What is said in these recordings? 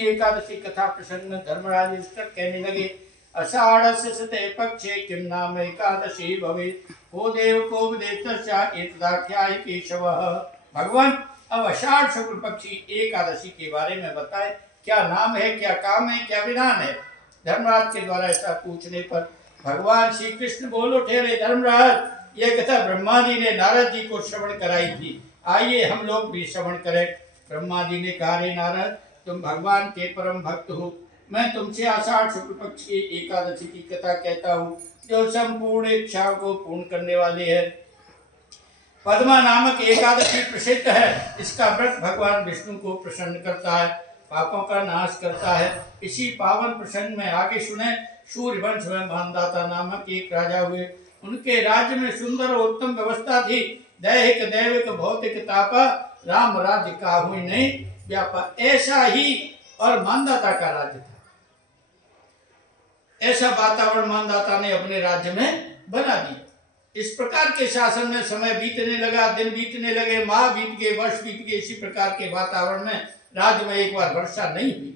एकादशी कथा प्रसंग में धर्मराज युधिष्ठिर कहने लगे, आषाढ़स्य शते पक्षे किम नाम एकादशी भवेत् को देव को एतदाख्याय केशव। भगवान अब आषाढ़ शुक्ल पक्षी एकादशी के बारे में बताए, क्या नाम है, क्या काम है, क्या विधान है। धर्मराज के द्वारा ऐसा पूछने पर भगवान श्री कृष्ण बोल उठे, रे धर्मराज, यह कथा ब्रह्मा जी ने नारद जी को श्रवण कराई थी, आइए हम लोग भी श्रवण करें। ब्रह्मा जी ने कहा, रे नारद, तुम भगवान के परम भक्त हो, मैं तुमसे आषाढ़ शुक्ल पक्ष की एकादशी की कथा कहता हूँ, जो संपूर्ण इच्छाओं को पूर्ण करने वाली है। पद्मा नामक एकादशी प्रसिद्ध है। इसका व्रत भगवान विष्णु को प्रसन्न करता है, पापों का नाश करता है। इसी पावन प्रसंग में आगे सुने, सूर्यवंश में मानदाता नामक एक राजा हुए। उनके राज्य में सुंदर और उत्तम व्यवस्था थी। दैहिक दैविक भौतिक तापा राम राज्य का हुई नहीं व्यापार, ऐसा ही और मानदाता का राज्य था। ऐसा वातावरण मानदाता ने अपने राज्य में बना दिया। इस प्रकार के शासन में समय बीतने लगा, दिन बीतने लगे, माह बीत गए, वर्ष बीत गए। इसी प्रकार के वातावरण में राज्य में एक बार वर्षा नहीं हुई।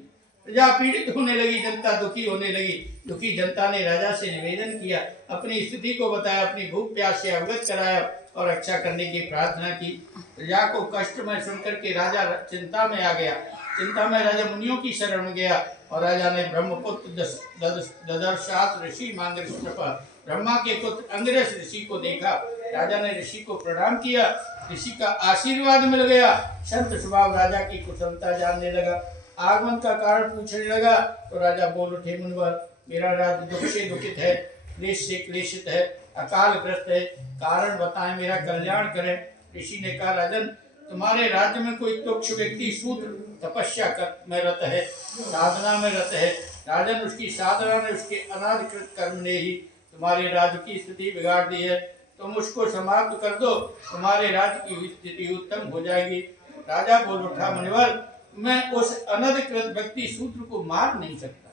प्रजा पीड़ित होने लगी, जनता दुखी होने लगी। दुखी जनता ने राजा से निवेदन किया, अपनी स्थिति को बताया, अपनी भूख प्यास से अवगत कराया और रक्षा करने की प्रार्थना की। प्रजा को कष्ट में सुनकर के राजा चिंता में आ गया। चिंता में राजा मुनियों की शरण में गया और राजा ने ब्रह्मपुत्र ददर्शात ऋषि मांगरिष्ठप, ब्रह्मा के पुत्र अंगिरस ऋषि को देखा। राजा ने ऋषि को प्रणाम किया, ऋषि का आशीर्वाद मिल गया। संत स्वभाव राजा की कुशलता जानने लगा, आगमन का कारण पूछने लगा। तो राजा बोल उठे, मुनिवर, मेरा राज्य दुख से दुखित है, क्लेश से क्लेशित है, अकालग्रस्त है, कारण बताएं, मेरा कल्याण करें। ऋषि ने कहा, राजन, तुम्हारे राज्य में कोई तुच्छ व्यक्ति शूद्र तपस्या में रत है, साधना में रत है। राजन, उसकी साधना ने, उसके अनाधिकृत कर्म ने ही तुम्हारे राज्य की स्थिति बिगाड़ दी है। तुम उसको समाप्त कर दो, तुम्हारे राज्य की स्थिति उत्तम हो जाएगी। राजा बोल उठा, मुनिवर, मैं उस अनधिकृत व्यक्ति शूद्र को मार नहीं सकता,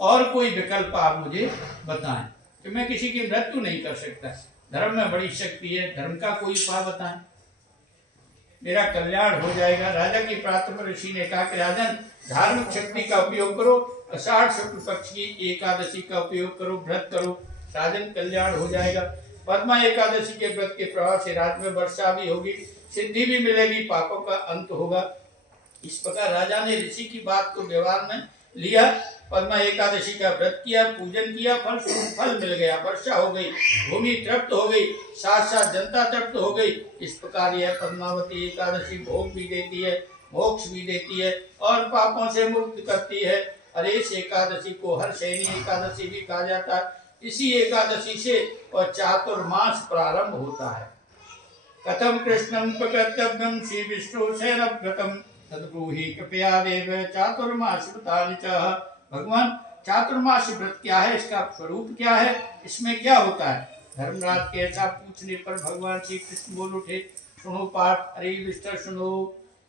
और कोई विकल्प आप मुझे बताएं कि मैं किसी की मृत्यु नहीं कर सकता। धर्म में बड़ी शक्ति है, धर्म का कोई उपाय बताएं, मेरा कल्याण हो जाएगा। राजा की प्रार्थना पर ऋषि ने कहा कि राजन, धार्मिक शक्ति का उपयोग करो, आषाढ़ शुक्ल पक्ष की एकादशी का उपयोग करो, व्रत करो, राजन कल्याण हो जाएगा। पद्मा एकादशी के व्रत के प्रभाव से राज्य में वर्षा भी होगी, सिद्धि भी मिलेगी, पापों का अंत होगा। इस प्रकार राजा ने ऋषि की बात को व्यवहार में लिया। पद्मा एकादशी का व्रत किया, पूजन किया, फल मिल गया, वर्षा हो गई, भूमि तृप्त हो गई, साथ साथ जनता तृप्त हो गई। इस प्रकार यह पद्मावती एकादशी भोग भी देती है, मोक्ष भी देती है और पापों से मुक्त करती है। और इस एकादशी को हर्षैनी एकादशी भी कहा जाता है। इसी एकादशी से और चातुर्मास प्रारंभ होता है। कथम कृष्णं प्रकर्तव्यं श्री विष्णु शयनव्रतम तद्ब्रूहि कृपया देव चातुर्मास व्रतानि च। भगवान, चातुर्मास व्रत क्या है, इसका स्वरूप क्या है, इसमें क्या होता है। धर्मराज के ऐसा पूछने पर भगवान श्री कृष्ण बोल उठे, सुनो पाठ, अरे युधिष्ठिर सुनो।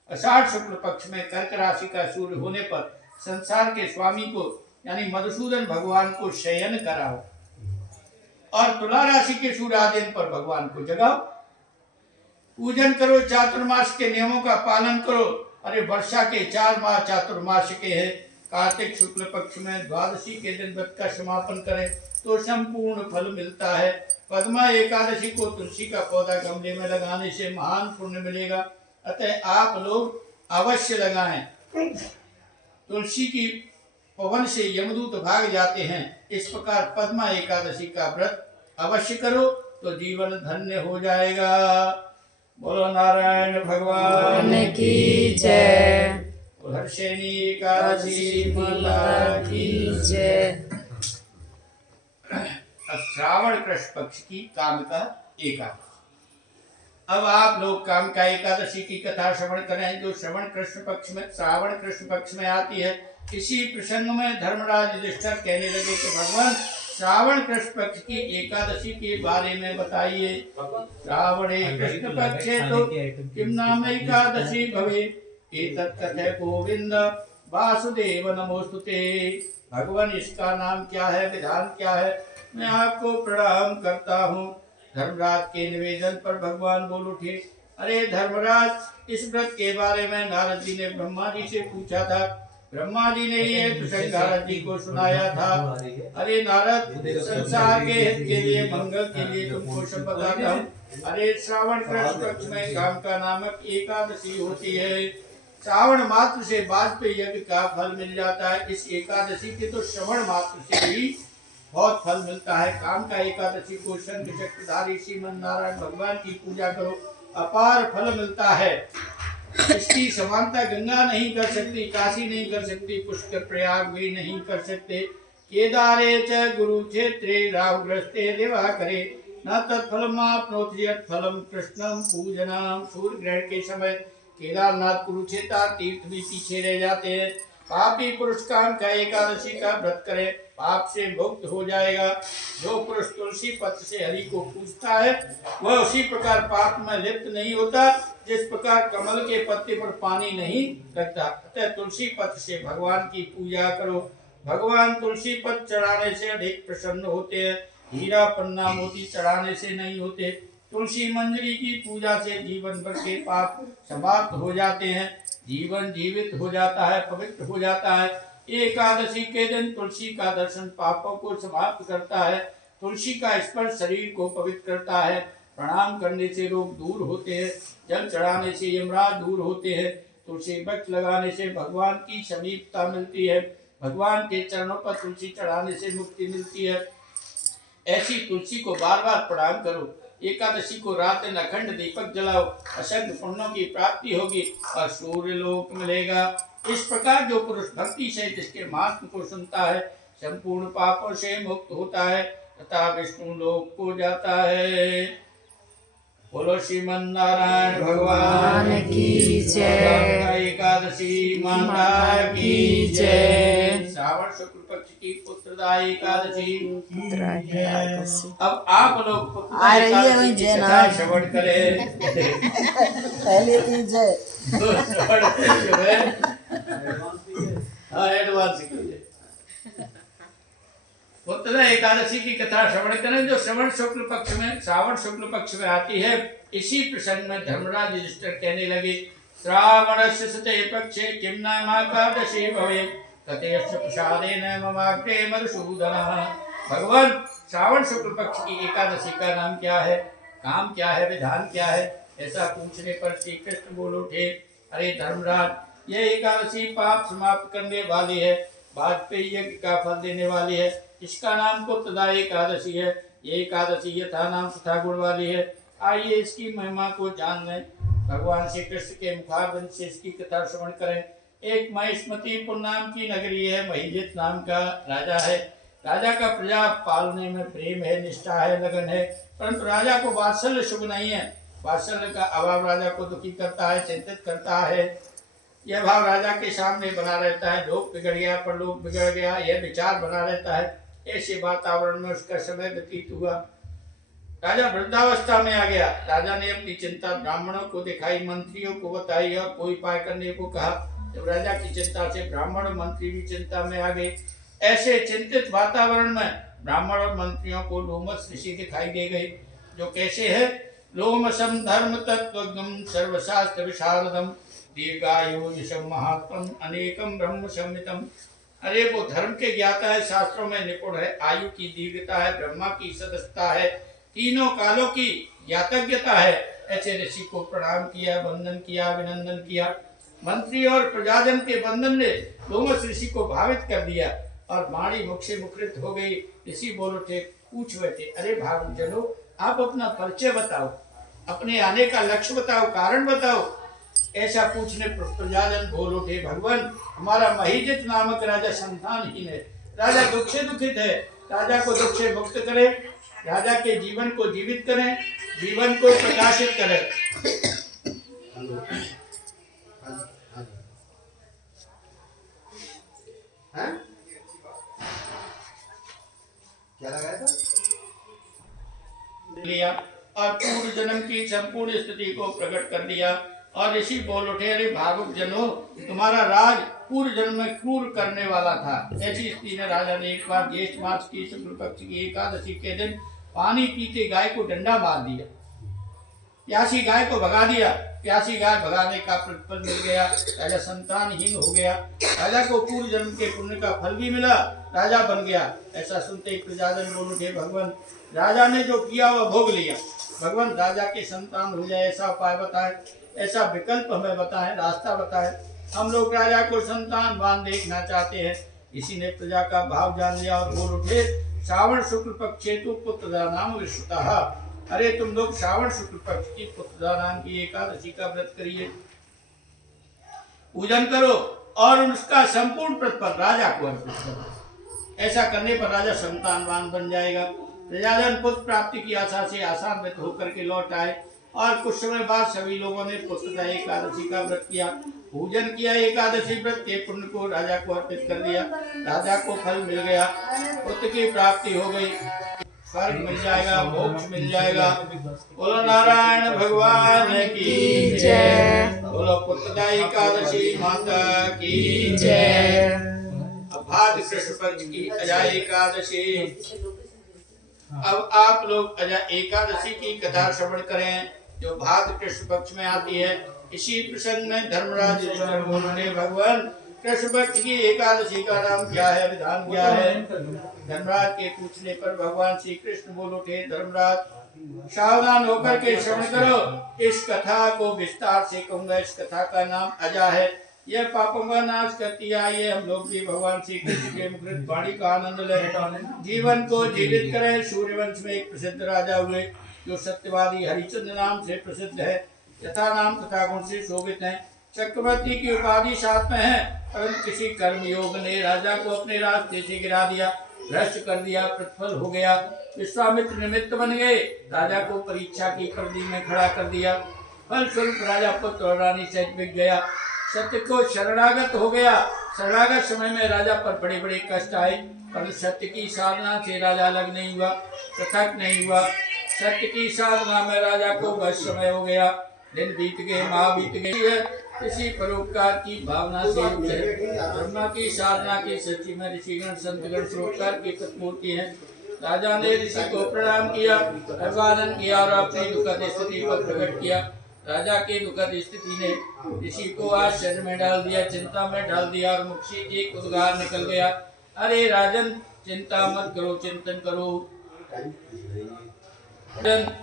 आषाढ़ शुक्ल पक्ष में कर्क राशि का सूर्य होने पर संसार के स्वामी को यानी मधुसूदन भगवान को शयन कराओ और तुला राशि के सूर्यादयन पर भगवान को जगाओ, पूजन करो, चातुर्मास के नियमों का पालन करो। अरे वर्षा के 4 माह चातुर्मास के हैं। कार्तिक शुक्ल पक्ष में द्वादशी के दिन व्रत का समापन करें तो संपूर्ण फल मिलता है। पद्मा एकादशी को तुलसी का पौधा गमले में लगाने से महान पुण्य मिलेगा, अतः आप लोग अवश्य लगाएं। तुलसी की पवन से यमदूत भाग जाते हैं। इस प्रकार पद्मा एकादशी का व्रत अवश्य करो तो जीवन धन्य हो जाएगा। बोलो नारायण भगवान की जय। हर्षैनी एकादशी माता की जय। श्रावण कृष्ण पक्ष की कामिका एकादशी। अब आप लोग कामिका एकादशी की कथा श्रवण करें, जो श्रावण कृष्ण पक्ष में आती है। इसी प्रसंग में धर्मराज युधिष्ठिर कहने लगे कि भगवान, श्रावण कृष्ण पक्ष की एकादशी के बारे में बताइए। श्रावणे कृष्ण पक्षे तो किम नाम एकादशी भवेत् एतत् कथय गोविंद वासुदेव नमोस्तुते। भगवान, इसका नाम क्या है, विधान क्या है, मैं आपको प्रणाम करता हूँ। धर्मराज के निवेदन पर भगवान बोल उठे, अरे धर्मराज, इस व्रत के बारे में नारद जी ने ब्रह्मा जी से पूछा था। ब्रह्मा जी ने ये प्रसंग नारद जी को सुनाया था। अरे नारद, संसार के हित के लिए, मंगल के लिए तुमको सब बताता हूँ। अरे श्रावण कृष्ण पक्ष में काम का नामक एकादशी होती है। श्रावण मात्र से वाजपेयी यज्ञ का फल मिल जाता है। इस एकादशी के तो श्रवण मात्र से ही बहुत फल मिलता है। काम का एकादशी को शंख चक्रधारी श्रीमन नारायण भगवान की पूजा करो, अपार फल मिलता है। इसकी समानता गंगा नहीं कर सकती, काशी नहीं कर सकती, पुष्कर प्रयाग भी नहीं कर सकते। केदारे च गुरुक्षेत्रे राहुग्रस्ते दिवाकरे न तत्फलमाप्नोति यत्फलं कृष्णं पूजनम्। सूर्य ग्रहण के समय केदारनाथ कुरुक्षेत्र तीर्थ भी पीछे रह जाते हैं। पापी पुरुष काम का एकादशी का व्रत करे, पाप से मुक्त हो जाएगा। जो पुरुष तुलसी पत्र से हरि को पूजता है वह उसी प्रकार पाप में लिप्त नहीं होता जिस प्रकार कमल के पत्ते पर पानी नहीं लगता। अतः तुलसी पत्र से भगवान की पूजा करो। भगवान तुलसी पत्र चढ़ाने से अधिक प्रसन्न होते हैं, हीरा पन्ना मोती चढ़ाने से नहीं होते। तुलसी मंजरी की पूजा से जीवन भर के पाप समाप्त हो जाते हैं, जीवन जीवित हो जाता है, पवित्र हो जाता है। एकादशी के दिन तुलसी का दर्शन पापों को समाप्त करता है। तुलसी का स्पर्श शरीर को पवित्र करता है। प्रणाम करने से रोग दूर होते हैं, जल चढ़ाने से यमराज दूर होते हैं, तुलसी वृक्ष लगाने से भगवान की समीपता मिलती है, भगवान के चरणों पर तुलसी चढ़ाने से मुक्ति मिलती है। ऐसी तुलसी को बार बार प्रणाम करो। एकादशी को रात दिन अखंड दीपक जलाओ, असंख्य पुण्यों की प्राप्ति होगी और सूर्य लोक मिलेगा। इस प्रकार जो पुरुष भक्ति से इसके महात्म को सुनता है संपूर्ण पापों से मुक्त होता है तथा विष्णु लोक को जाता है। बोलो श्रीमन नारायण भगवान की जय। एकादशी माता की जय। श्रावण शुक्ल पक्ष की पुत्रदा एकादशी। अब आप लोग पुत्रदा एकादशी की कथा श्रवण करें। पहले की जय। हाँ, एडवांस कीजिए। पुत्रदा एकादशी की कथा श्रवण करें जो श्रावण शुक्ल पक्ष में आती है। इसी प्रसंग में धर्मराज युधिष्ठिर कहने लगे, श्रावणस्य शते पक्षे किं नामाकादशी भवेत् ततेऽस्य प्रसादेन ममाग्रे मधुसूदनः। भगवान, श्रावण शुक्ल पक्ष की एकादशी का नाम क्या है, काम क्या है, विधान क्या है? ऐसा पूछने पर श्री कृष्ण बोल उठे, अरे धर्मराज, यह एकादशी पाप समाप्त करने वाली है, वाजपेयी यज्ञ का फल देने वाली है। इसका नाम पुत्रदा एकादशी है। ये एकादशी यथा नाम तथा गुण वाली है। आइए इसकी महिमा को जान लें। भगवान श्री कृष्ण के मुखारबिंद से इसकी कथा श्रवण करें। एक महिष्मतीपुर नाम की नगरी है। महिजित नाम का राजा है। राजा का प्रजा पालने में प्रेम है, निष्ठा है, लगन है, परंतु राजा को वात्सल्य शुभ नहीं है। वात्सल्य का अभाव राजा को दुखी करता है, चिंतित करता है। यह भाव राजा के सामने बना रहता है। लोक बिगड़ गया, परलोक बिगड़ गया, यह विचार बना रहता है। ऐसे वातावरण में उसका समय व्यतीत हुआ। राजा वृद्धावस्था में आ गया। राजा ने अपनी चिंता ब्राह्मणों को दिखाई, मंत्रियों को बताई और कोई उपाय करने को कहा। जब राजा की चिंता से ब्राह्मण और मंत्री भी चिंता में आ गए। ऐसे चिंतित वातावरण में ब्राह्मण और मंत्रियों को लोमस ऋषि दिखाई दे गई, जो कैसे है, लोमसम धर्म तत्वज्ञम सर्वशास्त्र विशारदम दीर्घायु यशम महात्म अनेकम ब्रह्म संहितम। अरे वो धर्म के ज्ञाता है, शास्त्रों में निपुण है, आयु की दीर्घता है, ब्रह्मा की सदस्यता है, तीनों कालों की ज्ञातज्ञता है। ऐसे ऋषि को प्रणाम किया, वंदन किया, अभिनंदन किया। मंत्री और प्रजाजन के वंदन ने लोमस ऋषि को भावित कर दिया और वाणी मुख से मुखरित हो गई। ऋषि बोल उठे, पूछ बैठे, अरे भावजनों, आप अपना परिचय बताओ, अपने आने का लक्ष्य बताओ, कारण बताओ। ऐसा पूछने पर प्रजाजन बोल उठे, भगवान, हमारा महिजित नामक राजा संतानहीन है। राजा दुख से दुखित है। राजा को दुख से मुक्त करें, राजा के जीवन को जीवित करें, जीवन को प्रकाशित करें। क्या लगाया था? लिया और पूर्व जन्म की संपूर्ण स्थिति को प्रकट कर दिया। और ऋषि बोल उठे, अरे भावुक जनों, तुम्हारा राज पूर्व जन्म में क्रूर करने वाला था। ऐसी स्थिति में राजा ने एक बार ज्येष्ठ मास की शुक्ल पक्ष की एकादशी के दिन पानी पीते गाय को डंडा मार दिया। प्यासी गाय को भगा दिया। प्यासी गाय भगाने का प्रतिफल मिल गया, राजा संतानहीन हो गया। राजा को पूर्व जन्म के पुण्य का फल भी मिला, राजा बन गया। ऐसा सुनते ही प्रजाजन बोल उठे, भगवान राजा ने जो किया वह भोग लिया। भगवान राजा के संतान हो जाए ऐसा उपाय बताए, ऐसा विकल्प हमें बताएं, रास्ता बताएं। हम लोग राजा को संतानवान देखना चाहते हैं। इसी ने प्रजा का भाव जान लिया और बोल उठे, श्रावण शुक्ल पक्षे तु पुत्र नाम विश्रुतः। अरे तुम लोग श्रावण शुक्ल पक्ष की पुत्र नाम की एकादशी का व्रत करिए, पूजन करो और उसका संपूर्ण प्रतिफल राजा को अर्पित करो। ऐसा करने पर राजा संतानवान बन जाएगा। प्रजाजन पुत्र प्राप्ति की आशा से आशान्वित होकर के लौट आए और कुछ समय बाद सभी लोगों ने पुत्रदा एकादशी का व्रत किया, पूजन किया। एकादशी व्रत के पुण्य को राजा को अर्पित कर दिया। राजा को फल मिल गया, पुत्र की प्राप्ति हो गई, स्वर्ग मिल जाएगा, मोक्ष मिल जाएगा। बोलो नारायण भगवान की जय। बोलो पुत्रदा एकादशी माता की जय। भाद्र कृष्ण पक्ष की अजा एकादशी। अब आप लोग अजा एकादशी की कथा श्रवण करें जो भाद्र कृष्ण पक्ष में आती है। इसी प्रसंग में धर्मराज युधिष्ठिर बोले, भगवान कृष्ण पक्ष की एकादशी का नाम क्या है, विधान क्या है? धर्मराज के पूछने पर भगवान श्री कृष्ण बोल उठे, धर्मराज सावधान होकर के श्रवण करो। इस कथा को विस्तार से कहूंगा। इस कथा का नाम अजा है, यह पापों का नाश करती है। ये हम लोग भी भगवान श्री कृष्ण के मुखरित वाणी का आनंद लें, जीवन को जीवित करें। सूर्यवंश में एक प्रसिद्ध राजा हुए जो सत्यवादी हरिचंद्र नाम से प्रसिद्ध है, यथा नाम तथा गुण से शोभित है। चक्रवर्ती की उपाधि साथ में है, परंतु किसी कर्मयोग ने राजा को अपने रास्ते से गिरा दिया, भ्रष्ट कर दिया, प्रतिफल हो गया। विश्वामित्र निमित्त बन गए, राजा को परीक्षा की परिधि में खड़ा कर दिया। फल स्वरूप राजा पुत्र और रानी सहित बिक गया, सत्य को शरणागत हो गया। शरणागत समय में राजा पर बड़े बड़े कष्ट आए, पर सत्य की साधना से राजा अलग नहीं हुआ, पृथक नहीं हुआ। सत्य की साधना में राजा को बस समय हो गया, दिन बीत गए, माह बीत गई। इसी परोपकार की भावना से ब्रह्मा की साधना की सच्ची में ऋषिगण संतगण परोपकार की प्रतिमूर्ति है। राजा ने ऋषि को प्रणाम किया, अभिवादन किया और अपनी दुखद स्थिति पर प्रकट किया। राजा के दुखद स्थिति ने ऋषि को आश्चर्य में डाल दिया, चिंता में डाल दिया और मुख से एक उद्गार निकल गया, अरे राजन चिंता मत करो, चिंतन करो।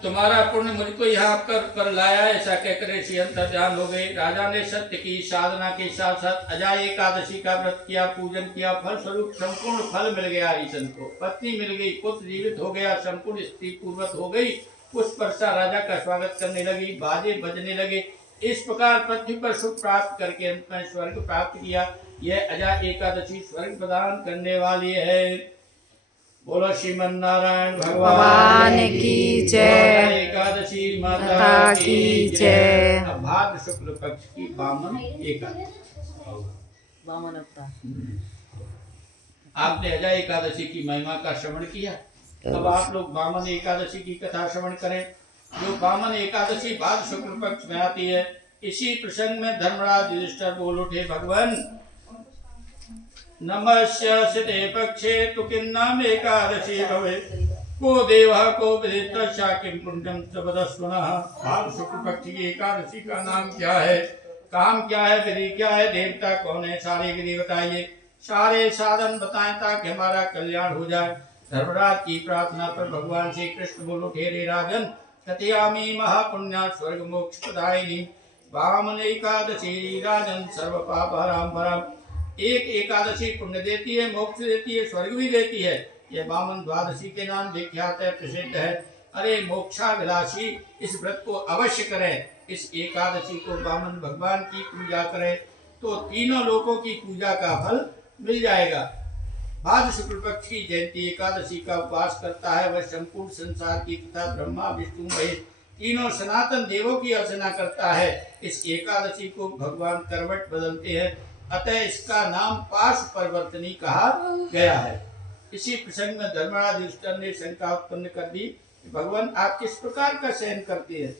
तुम्हारा पुण्य मुझको यहाँ कर लाया, ऐसा कहकर ऋषि अंतर्ध्यान हो गए। राजा ने सत्य की साधना के साथ साथ अजा एकादशी का व्रत किया, पूजन किया। फल स्वरूप संपूर्ण फल मिल गया। ईशन को पत्नी मिल गई, पुत्र जीवित हो गया, संपूर्ण स्त्री पूर्वत हो गई। पुष्प वर्षा राजा का स्वागत करने लगी, बाजे बजने लगे। इस प्रकार पृथ्वी पर सुख प्राप्त करके अंत में स्वर्ग प्राप्त किया। यह अजा एकादशी स्वर्ग प्रदान करने वाली है। बोलो श्रीमन नारायण भगवान की जय। एकादशी माता की जय। भाद्र शुक्ल पक्ष की वामन एकादशी। वामन अवतार। आपने अजा एकादशी की महिमा का श्रवण किया, अब आप लोग वामन एकादशी की कथा श्रवण करें जो वामन एकादशी भाद्र शुक्ल पक्ष में आती है। इसी प्रसंग में धर्मराज युधिष्ठिर बोल उठे, भगवान नमस्यते पक्षे तु किन्नाम एकादशी भवे, को देवः को विदित्वा किं पुण्यं च वदस्वनः। भाद्र शुक्ल पक्ष की एकादशी का नाम क्या है, काम क्या है, विधि क्या है, देवता कौन है, सारी विधि बताइए, सारे साधन बताएं ताकि हमारा कल्याण हो जाए। धर्मराज की प्रार्थना पर भगवान श्री कृष्ण बोल उठे, रे राजन कथयामि महापुण्या स्वर्ग मोक्ष प्रदायिनी वामन एकादशी राजन सर्व पापहराम परम। एक एकादशी पुण्य देती है, मोक्ष देती है, स्वर्ग भी देती है। यह वामन द्वादशी के नाम विख्यात है, प्रसिद्ध है। अरे मोक्षाभिलाषी इस व्रत को अवश्य करें। इस एकादशी को वामन भगवान की पूजा करें तो तीनों लोकों की पूजा का फल मिल जाएगा। भाद्र शुक्ल पक्ष की जयंती एकादशी का उपवास करता है वह संपूर्ण संसार की तथा ब्रह्मा विष्णु महेश तीनों सनातन देवों की अर्चना करता है। इस एकादशी को भगवान करवट बदलते हैं, अतः इसका नाम पार्श्व परिवर्तनी कहा गया है। इसी प्रसंग में धर्मराज युधिष्ठिर ने शंका उत्पन्न कर दी कि भगवान आप किस प्रकार का शयन करते हैं।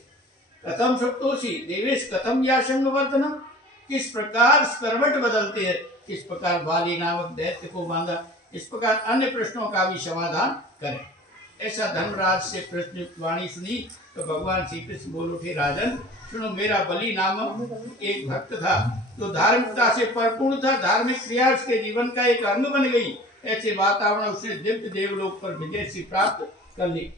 कथम सुप्तोषि देवेश कथम याशंग वर्तनम, किस प्रकार करवट बदलते हैं, किस प्रकार बाली नामक दैत्य को बांधा, इस प्रकार अन्य प्रश्नों का भी समाधान करें। ऐसा धर्मराज से प्रश्न वाणी सुनी तो भगवान श्री कृष्ण बोल उठे, राजन सुनो, मेरा बलि नामक एक भक्त था जो धार्मिकता से परिपूर्ण था, धार्मिक क्रिया उसके जीवन का एक अंग बन गई। ऐसे वातावरण उसने दिव्य देवलोक पर विजय से प्राप्त कर ली,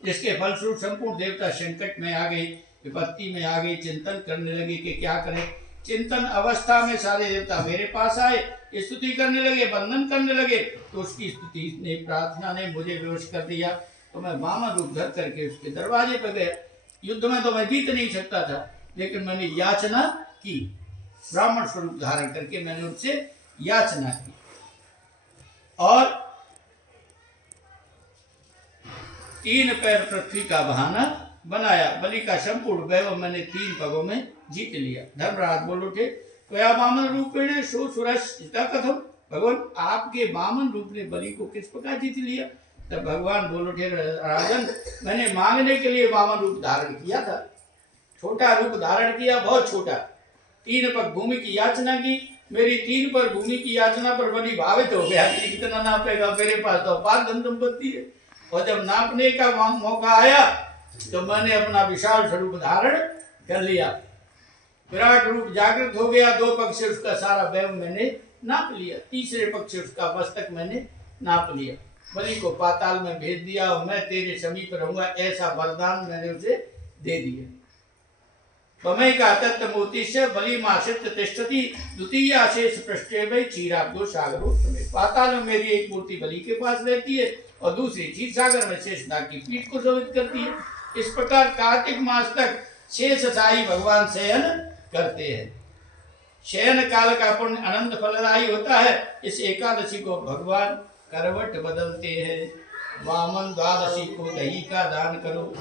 जिसके फलस्वरूप संपूर्ण देवता संकट में आ गए, विपत्ति में आ गए, चिंतन करने लगे कि क्या करें। चिंतन अवस्था में सारे देवता मेरे पास आए, स्तुति करने लगे, वंदन करने लगे। तो उसकी स्तुति ने, प्रार्थना ने मुझे विवश कर दिया। तो मैं वामन रूप धर करके उसके दरवाजे पर गया। युद्ध में तो मैं जीत नहीं सकता था, लेकिन मैंने याचना की, ब्राह्मण स्वरूप धारण करके मैंने उनसे याचना की और 3 पैर पृथ्वी का बहाना बनाया। बलि का संपूर्ण वैभव मैंने 3 पगों में जीत लिया। धर्मराज बोल उठे, त्वया वामन रूपेण सो सुरस जिता कथम। भगवान, आपके वामन रूप ने बलि को किस प्रकार जीत लिया? तब भगवान बोल उठे, राजन मैंने मांगने के लिए वामन रूप धारण किया था, छोटा रूप धारण किया, बहुत छोटा। 3 पग भूमि की याचना की, मेरी 3 पर भूमि की याचना पर बलि भावित हो गया कि कितना नापेगा, मेरे पास तो अपार धन संपत्ति है। और जब नापने का मौका आया तो मैंने अपना विशाल स्वरूप धारण कर लिया, विराट रूप जागृत हो गया। 2 पग से उसका सारा वैभव मैंने नाप लिया, तीसरे पग से उसका मस्तक मैंने नाप लिया। बलि को पाताल में भेज दिया और मैं तेरे समीप रहूंगा, ऐसा वरदान मैंने उसे दे दिया। तमय का तत्वमूर्तिश्च बलिमाश्रित्य तिष्ठति द्वितीय शेष पृष्ठे वै क्षीराब्दो सागरो समेत। पाताल में मेरी एक मूर्ति बलि के पास रहती है और दूसरी क्षीर सागर में शेषनाग की पीठ को शोभित करती है। इस प्रकार कार्तिक मास तक शेषशाही भगवान शयन करते हैं। शयन काल का पुण्य अनंत फलदायी होता है। इस एकादशी को भगवान करवट बदलते हैं। वामन द्वादशी को दही का दान करो,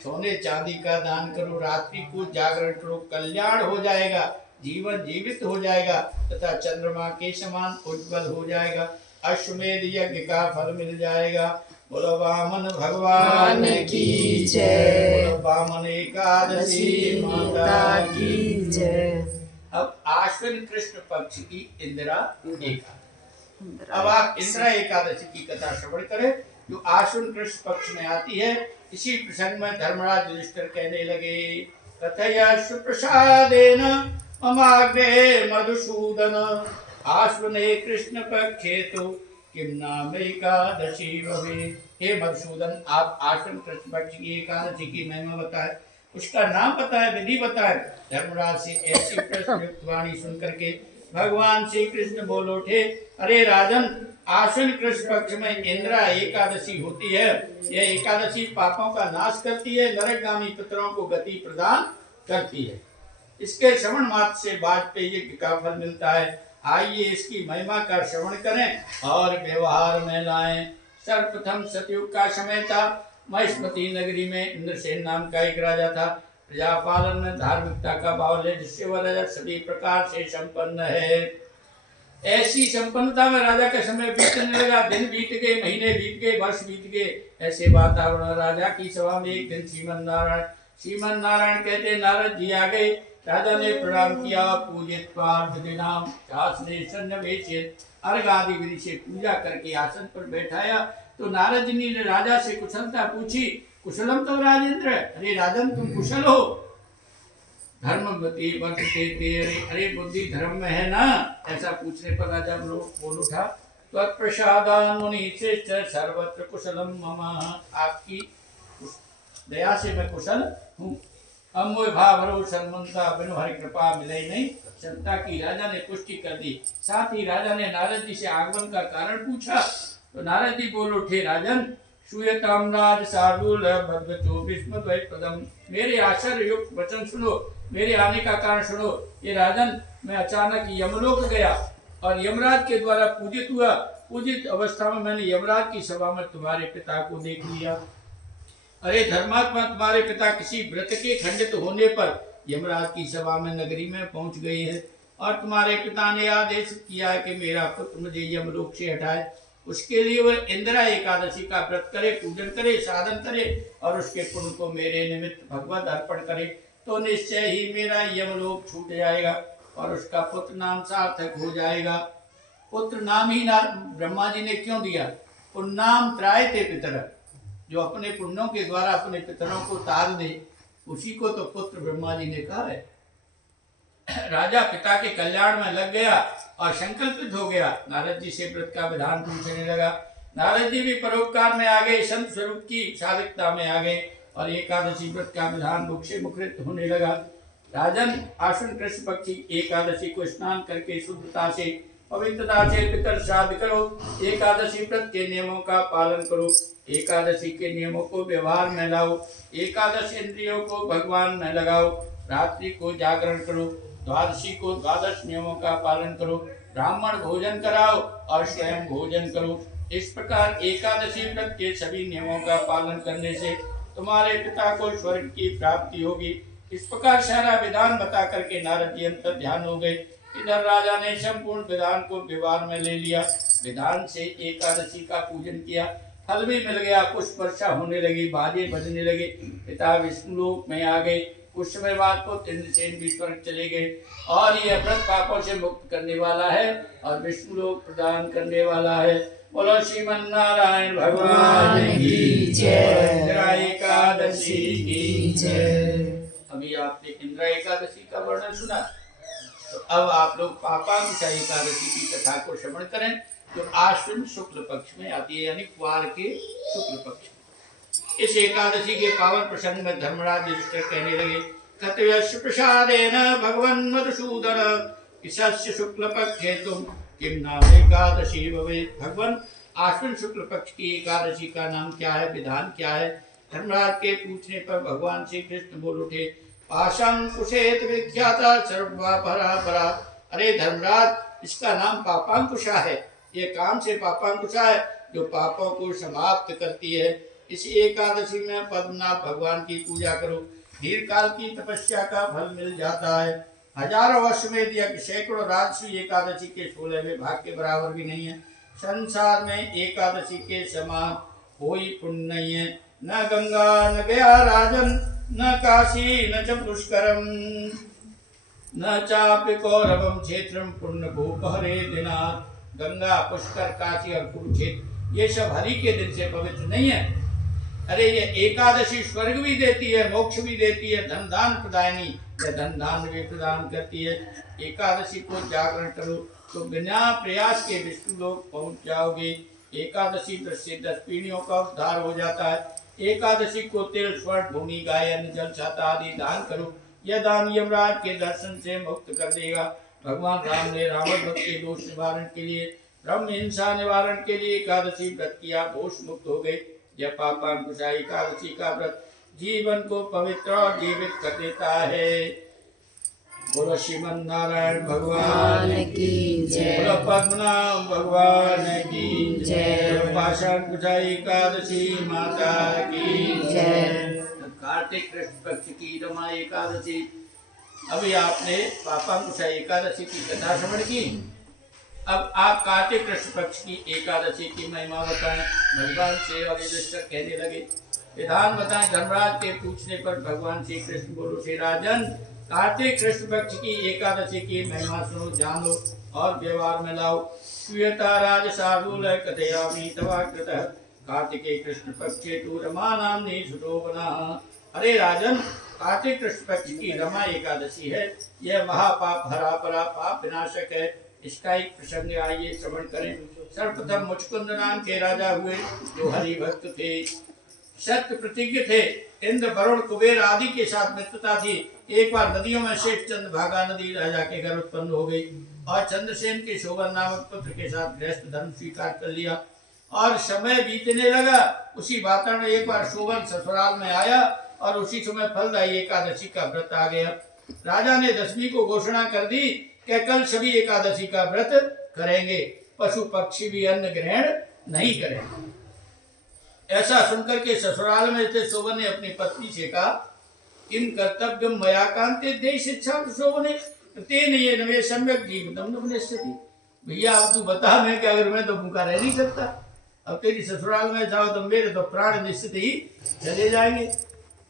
सोने चांदी का दान करो, रात्रि को जागरण करो, कल्याण हो जाएगा, जीवन जीवित हो जाएगा तथा चंद्रमा के समान उज्जवल हो जाएगा। अश्वमेध यज्ञ का फल मिल जाएगा। बोलो वामन भगवान की जय, बोलो वामन एकादशी माता की जय। अब आश्विन कृष्ण पक्ष की इंदिरा एकादशी। अब आप इंदिरा एकादशी की कथा श्रवण करें जो आश्विन कृष्ण पक्ष में आती है। इसी प्रसंग में धर्मराज युधिष्ठिर कहने लगे, कथया सुप्रसादेन ममाग्रे मधुसूदन आश्वने कृष्ण पक्षे तो किम नाम एकादशी भवे। हे मधुसूदन, आप आश्विन कृष्ण पक्ष की एकादशी की महिमा बताए, उसका नाम बताए, विधि बताए। धर्मराज से ऐसी प्रश्नयुक्त वाणी सुनकर के भगवान श्री कृष्ण बोल उठे, अरे राजन, आश्विन कृष्ण पक्ष में इंदिरा एकादशी होती है। यह एकादशी पापों का नाश करती है, नरकगामी पितरों को गति प्रदान करती है। इसके श्रवण मात्र से वाजपेयी यज्ञ का फल मिलता है। आइए इसकी महिमा का श्रवण करें और व्यवहार में लाएं। सर्वप्रथम सतयुग का समय था। महिष्मती नगरी में इंद्रसेन नाम का एक राजा था। प्रजापालन में धार्मिकता का भाव है, जिससे वह राजा सभी प्रकार से संपन्न है। ऐसी संपन्नता में राजा का समय बीतने लगा। दिन बीत गए, महीने बीत गए, वर्ष बीत गए। ऐसे वातावरण राजा की सभा में एक दिन श्रीमन नारायण कहते नारद जी आ गए। राजा ने प्रणाम किया, पूजित पार्थ नाम शास्त्रे सन्निवेशित, अर्घ आदि विधि से पूजा करके आसन पर बैठाया। तो नारद जी ने राजा से कुशलता पूछी। कुशलम तो राजेंद्र, अरे राजन तुम कुशल हो? धर्मवती वर्तते तेरे, अरे बुद्धि धर्म में है ना? ऐसा पूछने पर राजा बोल उठा, तत्प्रसादान मुनि श्रेष्ठ सर्वत्र कुशलम मम। आपकी दया से मैं कुशल हूँ। अमोय भाव सन्मंता बिनु हरि कृपा मिले नहीं। क्षमता की राजा ने पुष्टि कर दी। साथ ही राजा ने नारद जी से आगमन का कारण पूछा। तो नारद जी बोल उठे, राजन सूयताम राज सारूल भद्वतो विस्मद्वैपदम। मेरे आश्चर्य युक्त वचन सुनो, मेरे आने का कारण सुनो। ये राजन, मैं अचानक यमलोक गया और यमराज के द्वारा पूजित हुआ। पूजित अवस्था में मैंने यमराज की सभा में तुम्हारे पिता को देख लिया। अरे धर्मात्मा, तुम्हारे पिता किसी व्रत के खंडित होने पर यमराज की सभा में नगरी में पहुंच गए हैं और तुम्हारे पिता ने आदेश किया है कि मेरा पुत्र मुझे यमलोक से हटाए। उसके लिए वह इंदिरा एकादशी का व्रत करे, पूजन करे, साधन करे और उसके पुण्य को मेरे निमित्त भगवत अर्पण करे, तो निश्चय ही मेरा यमलोक छूट जाएगा और उसका पुत्र नाम सार्थक हो जाएगा। पुत्र नाम ही ब्रह्मा जी ने क्यों दिया? पुन्नाम त्रायते पितर, जो अपने पुण्यों के द्वारा अपने पितरों को तार दे, उसी को तो पुत्र ब्रह्मा जी ने कहा है। राजा पिता के कल्याण में लग गया और संकल्पित हो गया। नारद जी से व्रत का विधान पूछने लगा। नारद जी भी परोपकार में आ गए, संत स्वरूप की साधकता में आ गए और एकादशी व्रत का विधान मुख से मुखरित होने लगा। राजन, आश्विन कृष्ण पक्ष की एकादशी को स्नान करके शुद्धता से पवित्रता से पितर श्राद्ध करो। एकादशी व्रत के नियमों का पालन करो। एकादशी के नियमों को व्यवहार में लाओ। एकादश इंद्रियों को भगवान में लगाओ। रात्रि को जागरण करो। द्वादशी को द्वादश नियमों का पालन करो। ब्राह्मण भोजन कराओ और स्वयं भोजन करो। इस प्रकार एकादशी व्रत के सभी नियमों का पालन करने से तुम्हारे पिता को स्वर्ग की प्राप्ति होगी। इस प्रकार सारा विधान बता करके नारद जी अंतर ध्यान हो गए। इधर राजा ने संपूर्ण विधान को व्यवहार में ले लिया। विधान से एकादशी का पूजन किया, फल भी मिल गया, पुष्प वर्षा होने लगी, बाजे बजने लगे। पिता विष्णुलोक में आ गए। कुछ समय बाद को इंद्रसेन भी स्वर्ग चले गए। और यह व्रत पापों से मुक्त करने वाला है और विष्णुलोक प्रदान करने वाला है। बोलो श्रीमन नारायण भगवान की जय। इंद्रा एकादशी की जय। अभी आपने इंद्रा एकादशी का वर्णन सुना, तो अब आप लोग पापांकुशा एकादशी की कथा को श्रवण करें, जो आश्विन शुक्ल पक्ष में आती है, यानी क्वार के शुक्ल पक्ष में। इस एकादशी के पावन प्रसंग में धर्मराज युधिष्ठिर कहने लगे, कतव्यस्य प्रसादेन भगवन् मधुसूदन इसस्य शुक्ल पक्षे तुम किम नाम एकादशी भवेत्। भगवान, आश्विन शुक्ल पक्ष की एकादशी का नाम क्या है, विधान क्या है? धर्मराज के पूछने पर भगवान श्री कृष्ण बोल उठे, पाशांकुशेत विख्याता सर्वा परा परा। अरे धर्मराज, इसका नाम पापांकुशा है। ये काम से पापांकुशा है जो पापों को समाप्त करती है। इस एकादशी में पद्मनाभ भगवान की पूजा करो। दीर्घ काल की तपस्या का फल मिल जाता है। हजारों वर्ष में यज्ञ, सैकड़ों राजसी एकादशी के 16वें भाग के बराबर भी नहीं है। संसार में एकादशी के समान कोई पुण्य नहीं है। न गंगा न गया राजन, न काशी न च पुष्करम, न चापि कौरवम क्षेत्रम पुण्य भूप हरे दिनाथ। गंगा, पुष्कर, काशी और कुरुक्षेत्र ये सब हरि के दिन से पवित्र नहीं है। अरे ये एकादशी स्वर्ग भी देती है, मोक्ष भी देती है, धन दान प्रदायनी, यह धन दान भी प्रदान करती है। एकादशी को जागरण करो तो बिना प्रयास के विष्णु लोक पहुंच जाओगे। एकादशी व्रत से 10 पीढ़ियों का उद्धार हो जाता है। एकादशी को तिल, स्वर्ण, भूमि, गाय, अन्न, जल, छाता आदि दान करो। यह दान यमराज के दर्शन से मुक्त कर देगा। भगवान राम ने रावण भक्त के दोष निवारण के लिए, ब्रह्म हिंसा निवारण के लिए एकादशी व्रत किया, दोष मुक्त हो गए। यह पापांकुशा एकादशी का व्रत जीवन को पवित्र और जीवित कर देता है। बोलो श्रीमन नारायण भगवान की जय। बोलो पद्मनाभ भगवान की जय। पाशांकुशा एकादशी माता की जय। कार्तिक कृष्ण पक्ष की रमा एकादशी। अभी आपने पापांकुशा एकादशी की कथा श्रवण की। अब आप कार्तिक कृष्ण पक्ष की एकादशी की महिमा बताएं। भगवान से और युधिष्ठिर कहने लगे, विधान बताएं। धर्मराज के पूछने पर भगवान श्री कृष्ण बोलो, श्री राजन, कार्तिक कृष्ण पक्ष की एकादशी की महिमा सुनो, जान लो और व्यवहार में लाओ। श्रूयता राज शार्दूल कथयामि तवाकृतः कार्तिके कृष्ण पक्षे तु रमा नाम्नि सुतो बना। अरे राजन, कार्तिक कृष्ण पक्ष की रमा एकादशी है। यह महापाप हरा परा पाप विनाशक है। इसका एक प्रसंग आइए श्रवण करें। सर्वप्रथम मुचकुंद नाम के राजा हुए, जो हरि भक्त थे, सत्य प्रतिज्ञ थे। इंद्र, वरुण, कुबेर आदि के साथ मित्रता थी। एक बार नदियों में शेष चंद्रभागा नदी राजा के घर उत्पन्न हो गई और चंद्रसेन के शोभन नामक पुत्र के साथ गृहस्थ धर्म स्वीकार कर लिया। और समय बीतने लगा। उसी वातावरण में एक बार शोभन ससुराल में आया और उसी समय फलदायी एकादशी का व्रत आ गया। राजा ने 10वीं को घोषणा कर दी कि कल सभी एकादशी का व्रत करेंगे, पशु पक्षी भी अन्न ग्रहण नहीं करेंगे। ऐसा सुनकर के ससुराल में थे शोभन ने अपनी पत्नी से कहा, किम कर्तव्यम मया कांते देश इच्छा शोभने तेन ये नवे सम्यक जीवितम न बनिष्यति। भैया अब तू बता, मैं क्या करूं, मैं तो भूखा रह नहीं सकता। अब तेरी ससुराल में जाओ तो मेरे तो प्राण निश्चित ही चले जाएंगे।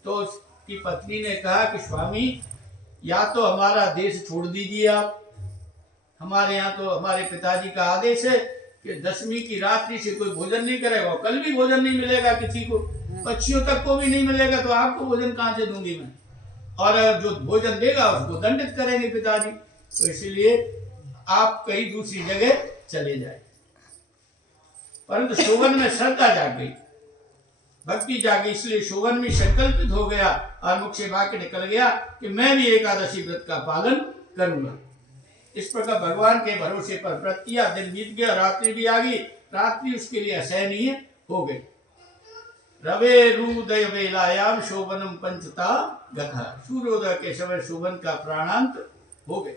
तो उसकी पत्नी ने कहा कि स्वामी, या तो हमारा देश छोड़ दीजिए आप। हमारे यहाँ तो हमारे पिताजी का आदेश है कि 10वीं की रात्रि से कोई भोजन नहीं करेगा, कल भी भोजन नहीं मिलेगा किसी को। पक्षियों तक को भी नहीं मिलेगा तो आपको भोजन कहाँ से दूंगी मैं। और जो भोजन देगा उसको दंडित करेंगे पिताजी। तो इसलिए आप कहीं दूसरी जगह चले जाए। परंतु शोभन में श्रद्धा जाग गई, भक्ति जागी, इसलिए शोभन भी संकल्पित हो गया और मुख से वाक्य निकल गया कि मैं भी एकादशी व्रत का पालन करूंगा। इस प्रकार भगवान के भरोसे पर व्रत किया। दिन बीत गया, रात्रि भी आ गई। रात्रि उसके लिए असहनीय हो गई। रवे रुदय वेलायाम शोभनम पंचता गथा। सूर्योदय के समय शोभन का प्राणांत हो गए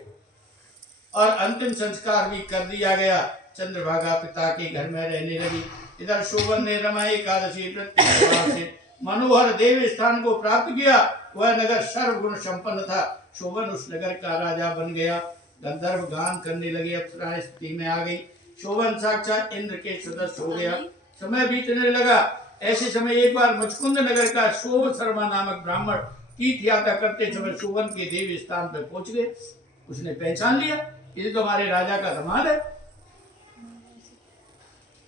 और अंतिम संस्कार भी कर दिया गया। चंद्रभागा पिता के घर में रहने लगी। इधर शोभन ने रमा एकादशी व्रत के प्रभाव से मनोहर देव स्थान को प्राप्त किया। वह नगर सर्वगुण संपन्न था। शोभन उस नगर का राजा बन गया। गंधर्व गान करने लगे, अप्सराएं स्थिति में आ गई। शोभन साक्षात इंद्र के सदस्य हो गया। समय बीतने लगा। ऐसे समय एक बार मुचकुंद नगर का शोभ शर्मा नामक ब्राह्मण तीर्थ यात्रा करते समय शोभन के देव स्थान पर पहुंच गए। उसने पहचान लिया, ये तो हमारे राजा का दामाद है।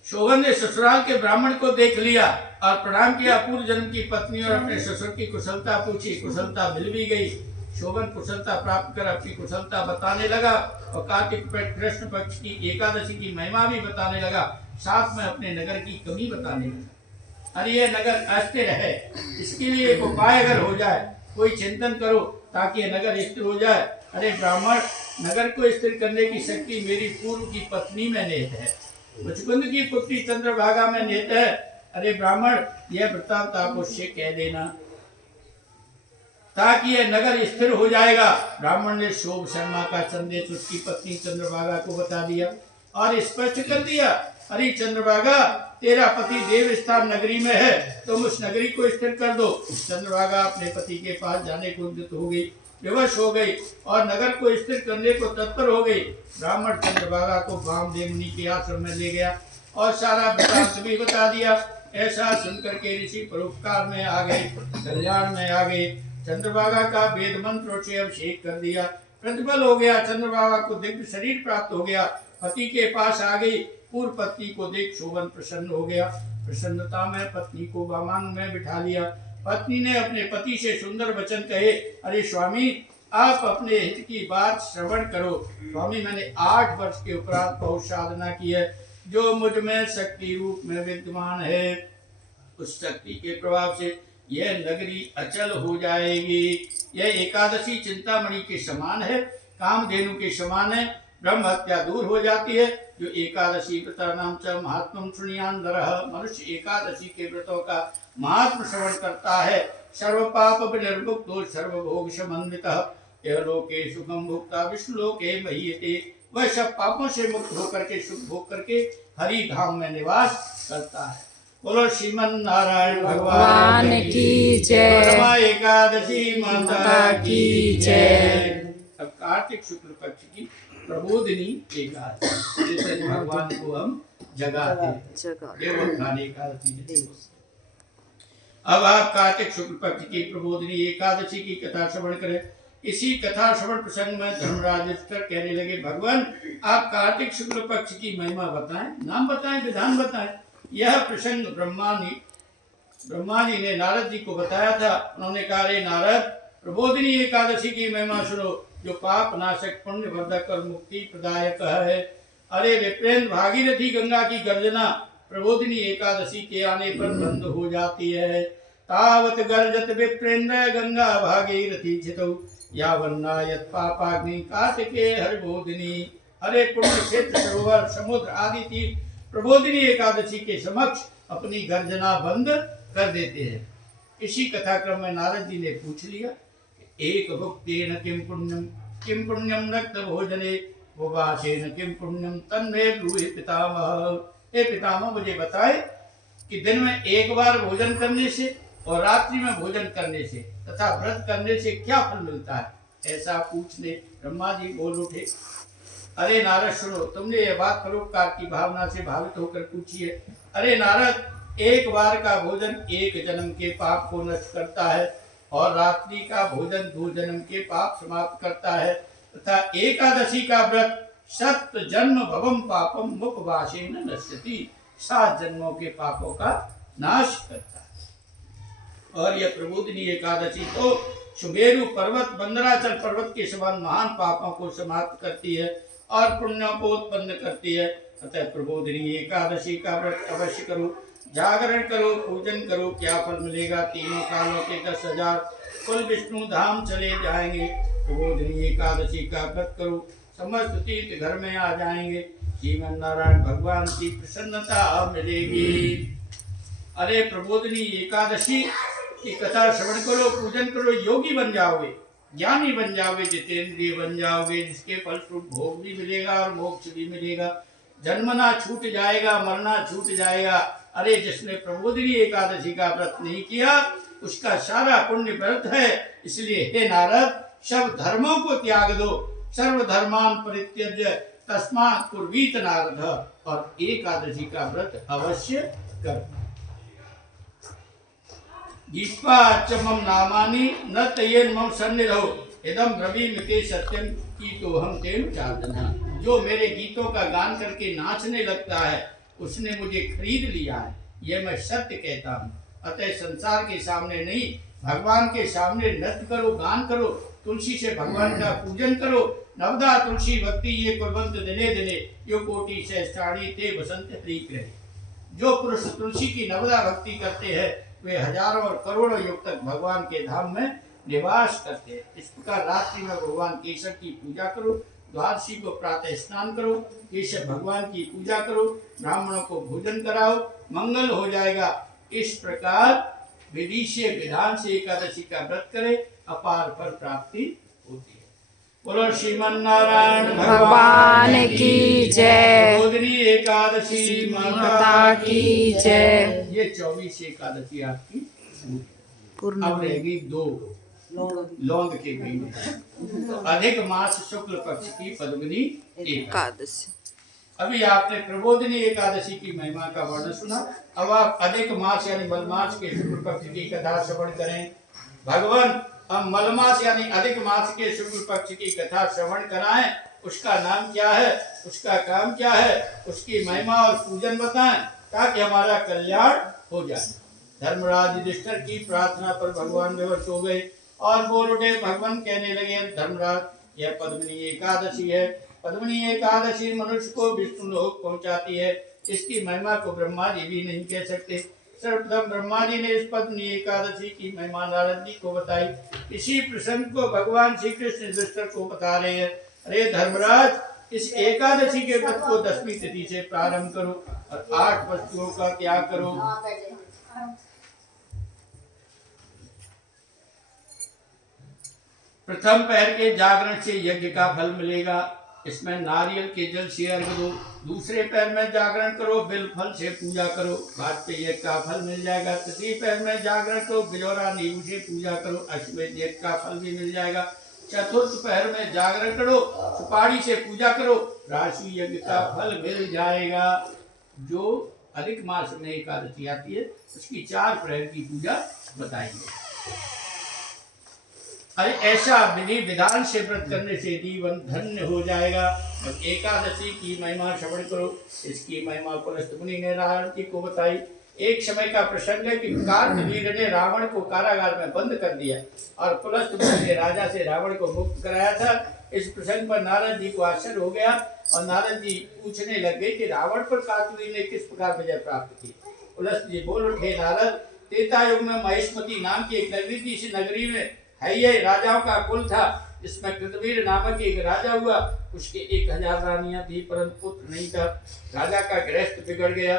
शोभन ने ससुराल के ब्राह्मण को देख लिया और प्रणाम किया। पूर्व जन्म की पत्नी और अपने ससुर की कुशलता पूछी। कुशलता मिल भी गई। शोभन कुशलता प्राप्त कर अपनी कुशलता बताने लगा और कार्तिक कृष्ण पक्ष की एकादशी की महिमा भी बताने लगा। साथ में अपने नगर की कमी बताने लगा। अरे ये नगर अस्थिर है, इसके लिए एक उपाय अगर हो जाए, कोई चिंतन करो ताकि ये नगर स्थिर हो जाए। अरे ब्राह्मण, नगर को स्थिर करने की शक्ति मेरी पूर्व की पत्नी में निहित है, मुचकुंद की पुत्री चंद्रभागा में निहित है। अरे ब्राह्मण, यह वृत्तांत आप उससे कह देना ताकि यह नगर स्थिर हो जाएगा। ब्राह्मण ने शोभ शर्मा का संदेश उसकी पत्नी चंद्रभागा को बता दिया और स्पष्ट कर दिया। अरे चंद्रभागा, तेरा पति देव स्थान नगरी में है, तुम उस नगरी को स्थिर कर दो। चंद्रभागा अपने पति के पास जाने को उद्यत हो गई, विवश हो गई और नगर को स्थिर करने को तत्पर हो गई। ब्राह्मण चंद्रभागा को वामदेव मुनि के आश्रम में ले गया और सारा वृत्तांत भी बता दिया। ऐसा सुनकर के ऋषि परोपकार में आ गए, कल्याण में आ गए। चंद्रभागा का वेद मंत्रों से अभिषेक कर दिया, प्रतिफल हो गया। चंद्रभागा को दिव्य शरीर प्राप्त हो गया, पति के पास आ गई। पूर्व पत्नी को देख शोभन प्रसन्न हो गया। प्रसन्नता में पत्नी को वामांग में बिठा लिया। पत्नी ने अपने पति से सुंदर वचन कहे। अरे स्वामी, आप अपने हित की बात श्रवण करो। स्वामी, मैंने 8 वर्ष के उपरांत बहुत साधना की है। जो मुझ में शक्ति रूप में विद्यमान है, उस शक्ति के प्रभाव से यह नगरी अचल हो जाएगी। यह एकादशी चिंतामणि के समान है, कामधेनु के समान है। ब्रह्म हत्या दूर हो जाती है। जो एकादशी व्रता नाम च महात्म शृणुयानरः, मनुष्य एकादशी के व्रतों का महात्म श्रवण करता है। सर्व पाप विनिर्मुक्तो सर्वभोग समन्वितः यलोके सुखम भुक्ता विष्णुलोके महीयते। वह सब पापों से मुक्त होकर के सुख भोग करके हरि धाम में निवास करता है। बोलो श्रीमन नारायण भगवान की जय। रमा एकादशी माता की जय। अब कार्तिक शुक्ल पक्ष की प्रबोधिनी एकादशी, जैसे भगवान को हम जगाते हैं, एकादशी। अब आप कार्तिक शुक्ल पक्ष की प्रबोधिनी एकादशी की कथा श्रवण करें। इसी कथा श्रवण प्रसंग में धर्मराज कहने लगे, भगवान आप कार्तिक शुक्ल पक्ष की महिमा बताएं, नाम बताएं, विधान बताएं। यह प्रसंग ब्रह्मा जी ने नारद जी को बताया था। उन्होंने कहा, रे नारद, प्रबोधिनी एकादशी की महिमा सुनो, जो पाप नाशक, पुण्य वर्धक और मुक्ति प्रदायक है। अरे विप्रेंद्र, भागीरथी गंगा की गर्जना प्रबोधिनी एकादशी के आने पर बंद हो जाती है। तावत गर्जत विप्रेंद्र गंगा भागीरथी चितौ यावन्नायत पापाग्नि कार्तिके हरिबोधिनी। अरे पुण्य क्षेत्र, सरोवर, समुद्र आदि तीर्थ प्रबोधिनी एकादशी के समक्ष अपनी गर्जना बंद कर देते हैं। इसी कथा क्रम में नारद जी ने पूछ लिया, एक भुक्तेन किम पुण्यम रक्त भोजने उपवासेन किम पुण्यम तन्मे ब्रूहि पितामह। हे पितामह, मुझे बताए कि दिन में एक बार भोजन करने से और रात्रि में भोजन करने से तथा व्रत करने से क्या फल मिलता है। ऐसा पूछने ब्रह्मा जी बोल उठे, अरे नारद सुनो, तुमने यह बात परोपकार की भावना से भावित होकर पूछी है। अरे नारद, एक बार का भोजन एक जन्म के पाप को नष्ट करता है और रात्रि का भोजन 2 जन्म के पाप समाप्त करता है तथा एकादशी का व्रत 7 जन्म भवम पापम उपवासेन नश्यति, 7 जन्मों के पापों का नाश करता है। और यह प्रबोधिनी एकादशी तो सुमेरु पर्वत बंदराचल पर्वत के समान महान पापों को समाप्त करती है और पुण्यों को उत्पन्न करती है। अतः प्रबोधिनी एकादशी का व्रत अवश्य करो, जागरण करो, पूजन करो। क्या फल मिलेगा? तीनों कालों के 10,000 कुल विष्णु धाम चले जाएंगे। प्रबोधिनी एकादशी का व्रत करो, समस्त तीर्थ घर में आ जाएंगे। श्रीमन नारायण भगवान की प्रसन्नता मिलेगी। अरे प्रबोधिनी एकादशी की कथा श्रवण करो, पूजन करो, योगी बन जाओगे, ज्ञानी बन जाओगे, जितेंद्रिय बन जाओगे, जिसके फलस्वरूप भोग भी मिलेगा और मोक्ष भी मिलेगा। जन्मना छूट जाएगा, मरना छूट जाएगा। अरे जिसने प्रबोधिनी एकादशी का व्रत नहीं किया उसका सारा पुण्य व्यर्थ है। इसलिए हे नारद, सब धर्मों को त्याग दो, सर्वधर्मान परित्यज्य तस्मात् कुर्वीत नारद, और एकादशी का व्रत अवश्य कर। गीत्वा च मम नामानि न तयेन मम सन्निधौ इदं ब्रवीमि सत्यम की तो हम तेन चार्जना। जो मेरे गीतों का गान करके नाचने लगता है उसने मुझे खरीद लिया है, यह मैं सत्य कहता हूँ। अतः संसार के सामने नहीं, भगवान के सामने नृत्य करो, गान करो, तुलसी से भगवान का पूजन करो। नवदा तुलसी भक्ति ये कुर्वन्त दिने दिने यो कोटि सहस्राणि ते वसंत हरिग्रहे। जो पुरुष तुलसी की नवदा भक्ति करते हैं वे हजारों और करोड़ों युग तक भगवान के धाम में निवास करते हैं। इस प्रकार रात्रि में भगवान केशव की पूजा करो, द्वादशी को प्रातः स्नान करो, केशव भगवान की पूजा करो, ब्राह्मणों को भोजन कराओ, मंगल हो जाएगा। इस प्रकार विधि से विधान से एकादशी का व्रत करे, अपार फल प्राप्ति होती है। बोलो श्रीमन नारायण भगवान की जय। प्रबोधिनी एकादशी माता की जय। ये 24 एकादशी आपकी पूर्ण अब रहेगी 2 लौंग के महीने, अधिक मास शुक्ल पक्ष की पद्मिनी एकादशी। अभी आपने प्रबोधिनी एकादशी की महिमा का वर्णन सुना। अब आप अधिक मास यानी मलमास के शुक्ल पक्ष की कथा श्रवण करें। भगवान हम मलमास यानी अधिक मास के शुक्ल पक्ष की कथा श्रवण कराएं। उसका नाम क्या है, उसका काम क्या है, उसकी महिमा और पूजन बताएं ताकि हमारा कल्याण हो जाए। धर्मराज युधिष्ठिर की प्रार्थना पर भगवान विवश हो गए और बोल उठे। भगवान कहने लगे, धर्मराज यह पद्मिनी एकादशी है। पद्मिनी एकादशी मनुष्य को विष्णु लोक पहुंचाती है। इसकी महिमा को ब्रह्मा जी भी नहीं कह सकते। सर्वप्रथम ब्रह्मा जी ने इस पद्मिनी एकादशी की महिमा नारद जी को बताई। इसी प्रसंग को भगवान श्री कृष्ण युधिष्ठिर को बता रहे हैं। अरे धर्मराज, इस एकादशी के व्रत को 10वीं तिथि से प्रारंभ करो और 8 वस्तुओं का त्याग करो। प्रथम पहर के जागरण से यज्ञ का फल मिलेगा, इसमें नारियल के जल से अर्घ दो। दूसरे पहर में जागरण करो, बिल फल से पूजा करो, वाजपेयी यज्ञ का फल मिल जाएगा। तृतीय पहर में जागरण करो, बिजौरा नींबू से पूजा करो, अश्वमेध यज्ञ का फल भी मिल जाएगा। चतुर्थ पहर में जागरण करो, सुपारी से पूजा करो, राशि यज्ञ का फल मिल जाएगा। जो अधिक मास में एकादशी आती है उसकी 4 प्रहर की पूजा बताएंगे। अरे ऐसा विधि विधान से व्रत करने से जीवन धन्य हो जाएगा। और एकादशी की महिमा श्रवण करो। इसकी महिमा पुलस्त मुनि ने नारद जी को बताई। एक समय का प्रसंग है कि कार्तवीर्य ने रावण को कारागार में बंद कर दिया और पुलस्त मुनि ने राजा से रावण को मुक्त कराया था। इस प्रसंग पर नारद जी को आश्चर्य हो गया और नारद जी पूछने लग गए कि रावण पर कार्तवीर्य ने किस प्रकार विजय प्राप्त की। पुलस्त जी बोल उठे, नारद, त्रेता युग में महिष्मती नाम की एक नगरी थी। इस नगरी में है ये राजाओं का कुल था। इसमें कृतवीर नामक एक राजा हुआ। उसके 1000 रानियां थी परंतु पुत्र नहीं था। राजा का गृहस्थ बिगड़ गया।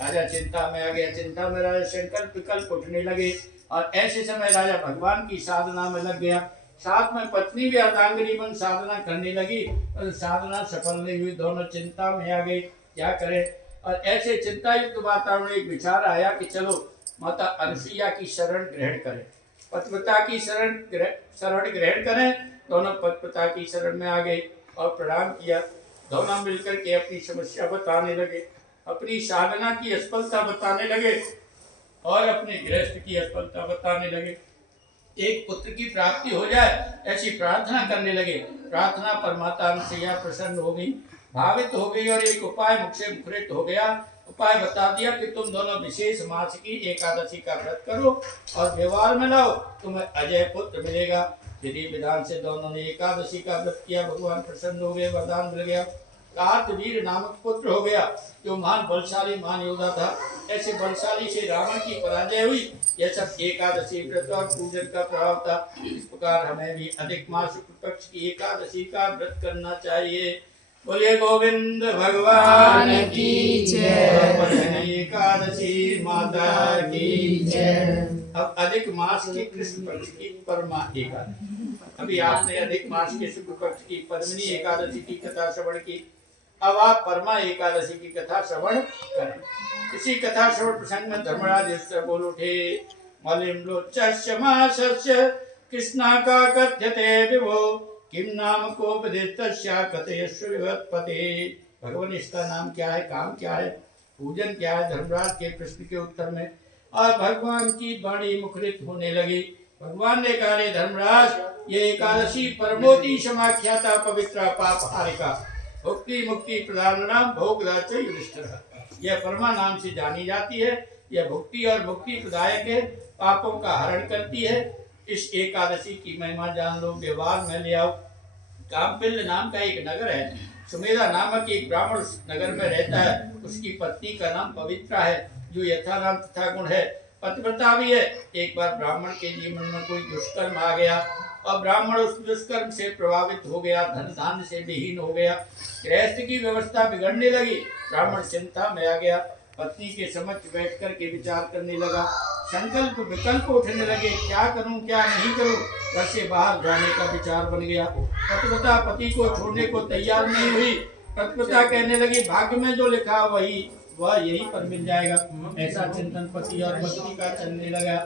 राजा चिंता में आ गया। चिंता में राजा संकल्प विकल्प उठने लगे और ऐसे समय राजा भगवान की साधना में लग गया। साथ में पत्नी भी अर्धांगिनी बन साधना करने लगी और साधना सफल नहीं हुई। दोनों चिंता में आ गए, क्या करें। और ऐसे चिंता युक्त वातावरण में एक विचार आया कि चलो माता अनुसुईया की शरण ग्रहण करें, पतिव्रता की शरण ग्रहण करें। दोनों पतिव्रता की शरण में आ गए और प्रणाम किया। दोनों मिलकर के अपनी समस्या बताने लगे, अपनी साधना की असफलता बताने लगे और अपने गृहस्थ की असफलता बताने लगे। एक पुत्र की प्राप्ति हो जाए ऐसी प्रार्थना करने लगे। प्रार्थना पर माता अनुसुईया प्रसन्न हो गई, भावित हो गई और एक उपाय मुख से मुखरित हो गया। उपाय बता दिया कि तुम दोनों विशेष मास की एकादशी का व्रत करो और व्यवहार में लाओ, तुम्हें अजय पुत्र मिलेगा। विधि विधान से दोनों ने एकादशी का व्रत किया, भगवान प्रसन्न हो गए, वरदान मिल गया। कार्तवीर नामक पुत्र हो गया जो महान बलशाली महान योद्धा था। ऐसे बलशाली से रावण की पराजय हुई। यह सब एकादशी व्रत और पूजन का प्रभाव था। इस प्रकार हमें भी अधिक मास शुक्ल पक्ष की एकादशी का व्रत करना चाहिए। बोलिए गोविंद भगवान की जय। एकादशी माता की जय। अब अधिक मास की कृष्ण पक्ष की परमा एकादशी। अभी आपने अधिक मास के शुक्ल पक्ष की पद्मिनी एकादशी की कथा श्रवण की। अब आप परमा एकादशी की कथा श्रवण करें। इसी कथा श्रवण प्रसंग में धर्मराज इससे बोल उठे, मलिम्लोच्चस्य मासस्य कृष्णाका कथ्यते विभो किम नाम कोपदेशस्य कथयस्व विभत्पते। भगवान इसका नाम क्या है, काम क्या है, पूजन क्या है। धर्मराज के प्रश्न के उत्तर में और भगवान की वाणी मुखरित होने लगी। भगवान ने कहा, धर्मराज, ये एकादशी परमोति समाख्याता पवित्र पाप हारिका भक्ति मुक्ति प्रदान नाम भोगदाच युधिष्ठिर। यह परमा नाम से जानी जाती है। यह भक्ति और मुक्ति प्रदायक है, पापों का हरण करती है। इस एकादशी की महिमा जान लो, व्यवहार में ले आओ। कामपिल्ल नाम का एक नगर है, सुमेधा नामक एक ब्राह्मण नगर में रहता है। उसकी पत्नी का नाम पवित्रा है, जो यथाराम तथा गुण है, पतिव्रता भी है। एक बार ब्राह्मण के जीवन में कोई दुष्कर्म आ गया और ब्राह्मण उस दुष्कर्म से प्रभावित हो गया, धन धान्य से विहीन हो गया, गृहस्थ की व्यवस्था बिगड़ने लगी। ब्राह्मण चिंता में आ गया, पत्नी के समक्ष बैठ कर के विचार करने लगा। संकल्प विकल्प उठने लगे, क्या करूं क्या नहीं करूं। घर से बाहर जाने का विचार बन गया। पतिव्रता पति को छोड़ने को तैयार नहीं हुई। पतिव्रता कहने लगी, भाग्य में जो लिखा वह यहीं पर मिल जाएगा। ऐसा चिंतन पति और पत्नी का चलने लगा।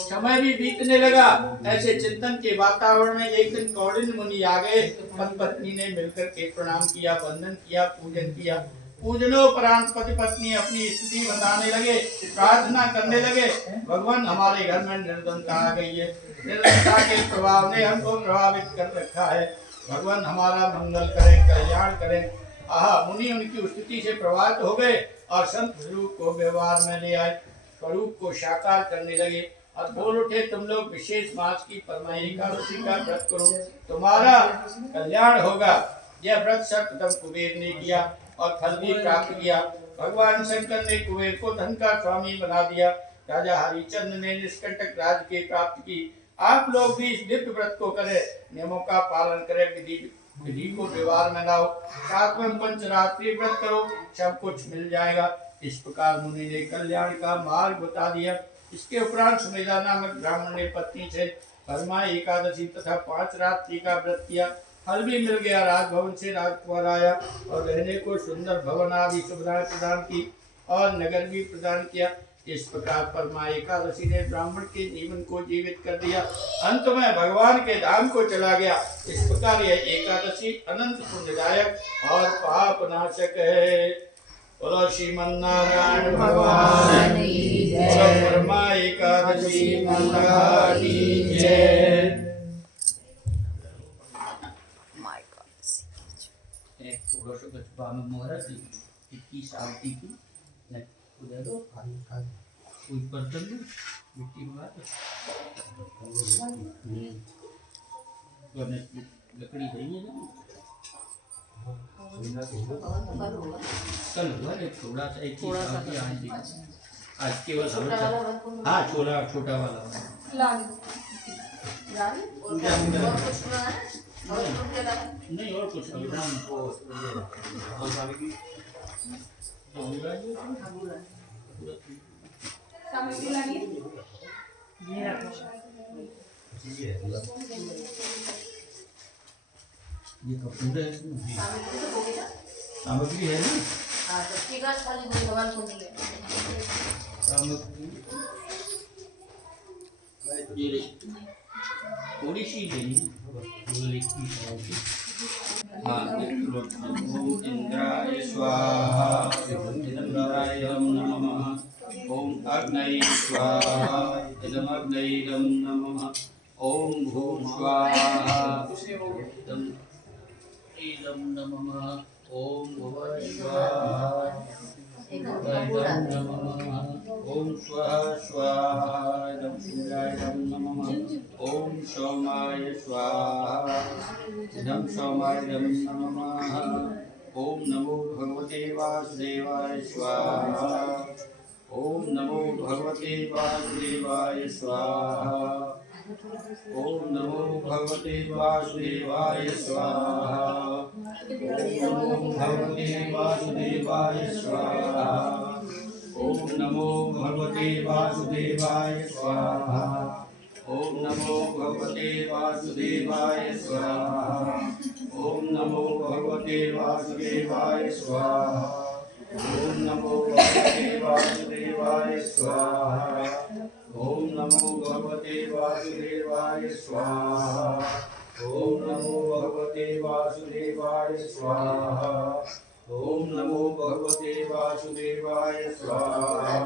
समय भी बीतने लगा। ऐसे चिंतन के वातावरण में एक दिन कौंडिन्य मुनि आ गए। पति पत्नी ने मिलकर के प्रणाम किया, वंदन किया, पूजन किया। पूजनोपरांत पति पत्नी अपनी स्थिति बताने लगे, प्रार्थना करने लगे, भगवान हमारे घर में निर्धनता आ गई है। निर्धनता के प्रभाव ने हमको प्रभावित कर रखा है। भगवान हमारा मंगल करें, कल्याण करें। मुनि उनकी स्थिति से प्रभावित हो गए और संत स्वरूप को व्यवहार में ले आए। स्वरूप को साकार करने लगे और बोल उठे, तुम लोग विशेष मास की परमा एकादशी का व्रत करो, तुम्हारा कल्याण होगा। यह व्रत सर्वप्रथम कुबेर ने किया और फल भी प्राप्त किया। भगवान शंकर ने कुबेर को धन का स्वामी बना दिया। राजा हरिचंद्र ने निष्कंटक राज्य की प्राप्ति की। आप लोग भी इस दिव्य व्रत को करें, नियमों का पालन करें, विधि को व्यवहार में लाओ, साथ में पंचरात्रि व्रत करो, सब कुछ मिल जाएगा। इस प्रकार मुनि ने कल्याण का मार्ग बता दिया। इसके उपरांत सुमेधा नामक ब्राह्मण ने पत्नी से परमा एकादशी तथा 5 रात्रि का व्रत किया। फल भी मिल गया। राजभवन से राजकुमार आया और रहने को सुंदर भवन आदि सुविधाएं प्रदान की और नगर भी प्रदान किया। इस प्रकार परमा एकादशी ने ब्राह्मण के जीवन को जीवित कर दिया। अंत में भगवान के धाम को चला गया। इस प्रकार यह एकादशी अनंत पुण्यदायक और पाप नाशक है। बोलो श्रीमन्नारायण भगवान की जय। बोलो परमा एकादशी माता की जय। कोई बर्तन मिट्टी लकड़ी नहीं है ना, कल हुआ थोड़ा सा एक आज केवल हाँ छोटा वाला नहीं और कुछ नहीं। ये कपूर है, सामग्री है ना। थोड़ी सी लेनी। ओम इंद्राय स्वाहा, इंद्राय नमः। ओम अग्नये स्वाहा, इदमग्नये नमः। ओम भूः स्वाहा, इदं नमः। ओम भुवः स्वाहा, इदं नमः। ओम स्वाहा स्वाहा इदं सूर्याय नमः। ओम सोमाय स्वाहा इदं सोमाय नमः। ओम नमो भगवते वासुदेवाय स्वाहा। ओम नमो भगवते वासुदेवाय स्वाहा। ओम नमो भगवते वासुदेवाय स्वाहा। ओम नमो भगवते वासुदेवाय स्वाहा। ओम नमो भगवते वासुदेवाय स्वाहा। ओम नमो भगवते वासुदेवाय स्वाहा। ओम नमो भगवते वासुदेवाय स्वाहा। ओम नमो भगवते वासुदेवाय स्वाहा। ओम नमो भगवते वासुदेवाय स्वाहा। ओम नमो भगवते वासुदेवाय स्वाहा। ओम नमो भगवते वासुदेवाय स्वाहा।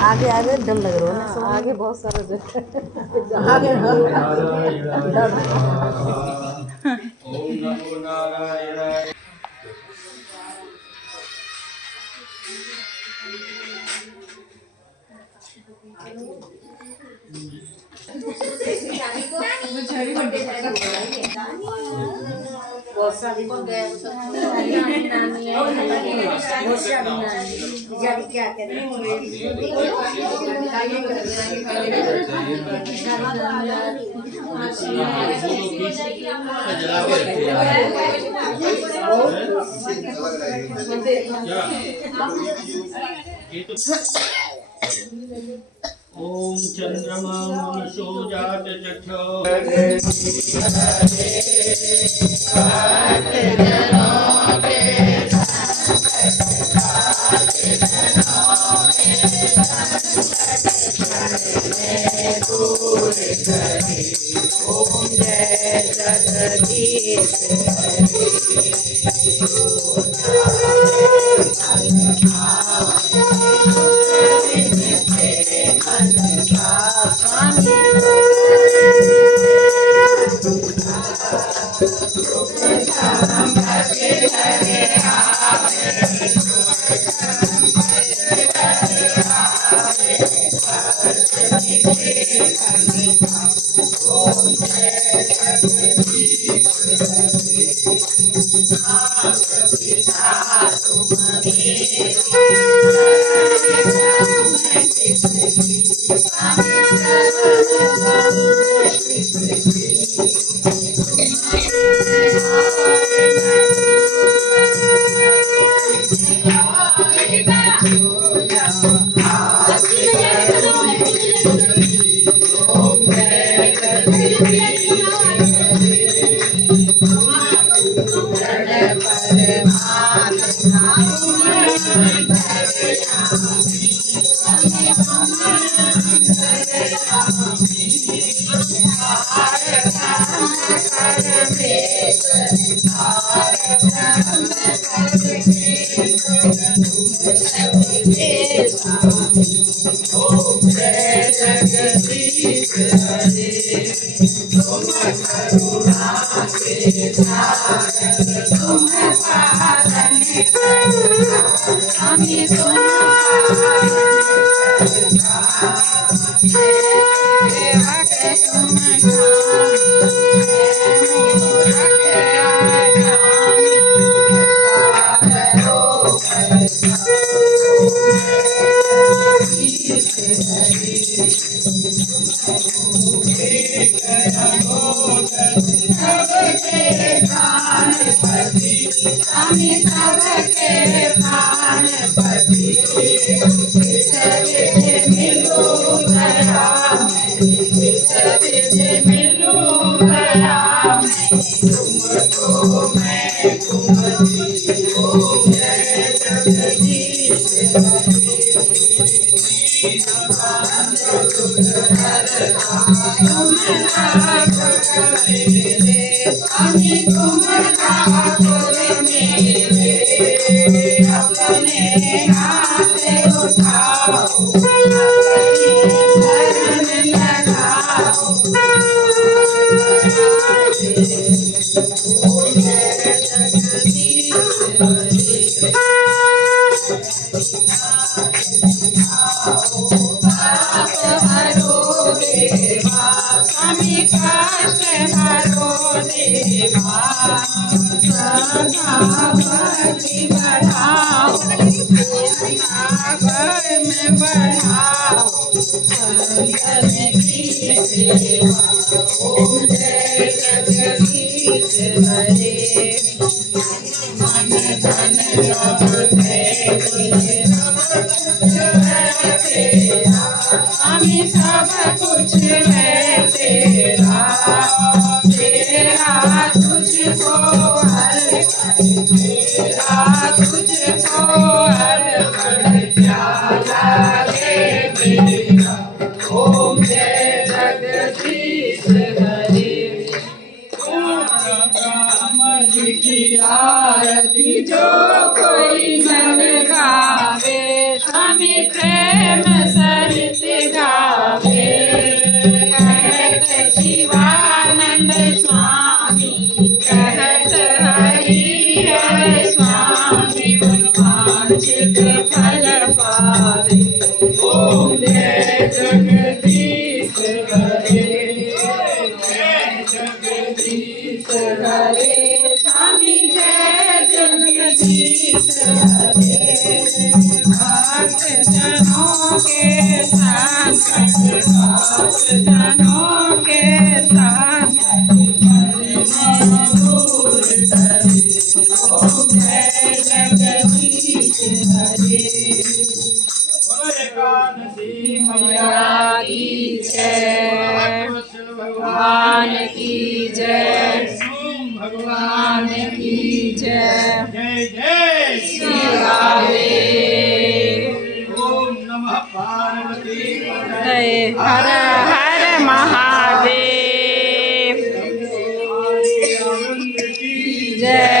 आगे आगे डर लग रहा है ना, आगे बहुत सारा आगे ओम नमो नारायणाय। क्या करें ओम चंद्रमा मनसो जात चक्षो ओम जय जगदीश स्वामी सब कुछ है तेरा, तेरा तुझको अर्पण, तेरा तुझको अर्पण, क्या लागे तेरा। ओम जय जगदीश हरे। ब्रह्म की आरती जो कोई मन गावे, स्वामी प्रेम सहित गावे। कहत शिवानंद स्वामी, कहत हरि हर स्वामी, वांछित फल पावे। ओम जय जगदीश हरे, जय जगदीश हरे। स्वामी जय जगदीश हरे। भक्त जनों के संकट, भक्त जनों के संकट दूर करे। ओम जय जगदीश हरे। मैया की जय, भगवान की जय, भगवान की जय। जय जय श्री राधे। ओम नमः पार्वती जय हर हर महादेव। जय